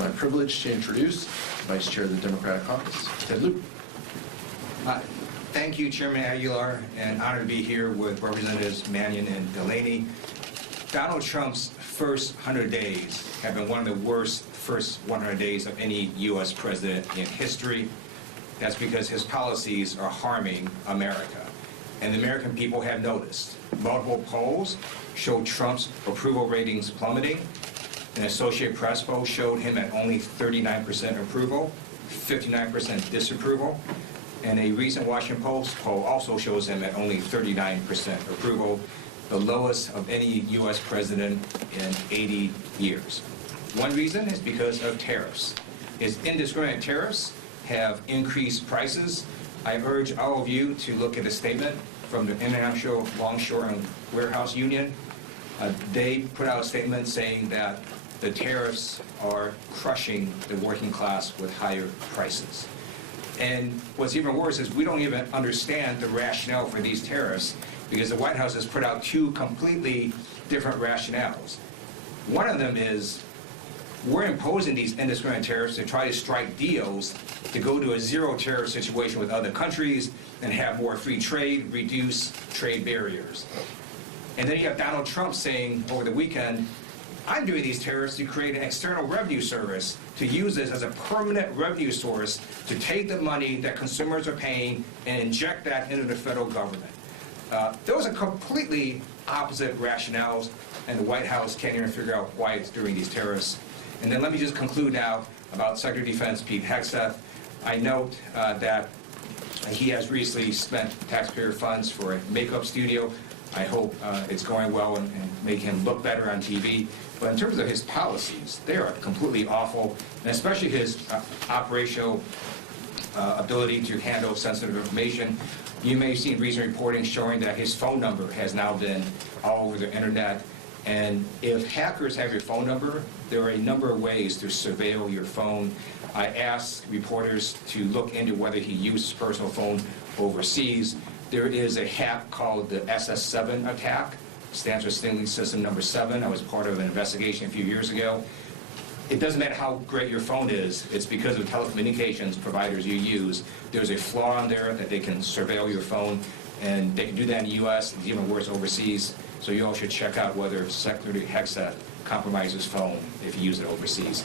my privilege to introduce Vice Chair of the Democratic Caucus, Ted Lieu. Thank you, Chairman Aguilar, and honored to be here with Representatives Mannion and Delaney. Donald Trump's first 100 days have been one of the worst first 100 days of any U.S. president in history. That's because his policies are harming America, and the American people have noticed. Multiple polls showed Trump's approval ratings plummeting. An Associated Press poll showed him at only 39% approval, 59% disapproval. And a recent Washington Post poll also shows him at only 39% approval, the lowest of any U.S. president in 80 years. One reason is because of tariffs. His indiscriminate tariffs have increased prices. I urge all of you to look at a statement from the International Longshore and Warehouse Union. They put out a statement saying that the tariffs are crushing the working class with higher prices. And what's even worse is we don't even understand the rationale for these tariffs because the White House has put out two completely different rationales. One of them is we're imposing these indiscriminate tariffs to try to strike deals to go to a zero tariff situation with other countries and have more free trade, reduce trade barriers. And then you have Donald Trump saying over the weekend, I'm doing these tariffs to create an external revenue service to use this as a permanent revenue source to take the money that consumers are paying and inject that into the federal government. Those are completely opposite rationales, and the White House can't even figure out why it's doing these tariffs. And then let me just conclude now about Secretary of Defense Pete Hegseth. I note that he has recently spent taxpayer funds for a makeup studio. I hope it's going well and make him look better on TV. But in terms of his policies, they are completely awful, and especially his operational ability to handle sensitive information. You may have seen recent reporting showing that his phone number has now been all over the internet. And if hackers have your phone number, there are a number of ways to surveil your phone. I asked reporters to look into whether he used his personal phone overseas. There is a hack called the SS7 attack. Stands for Signaling System Number 7. I was part of an investigation a few years ago. It doesn't matter how great your phone is. It's because of telecommunications providers you use. There's a flaw on there that they can surveil your phone, and they can do that in the U.S. It's even worse overseas. So you all should check out whether Secretary Hegseth compromised his phone if you use it overseas.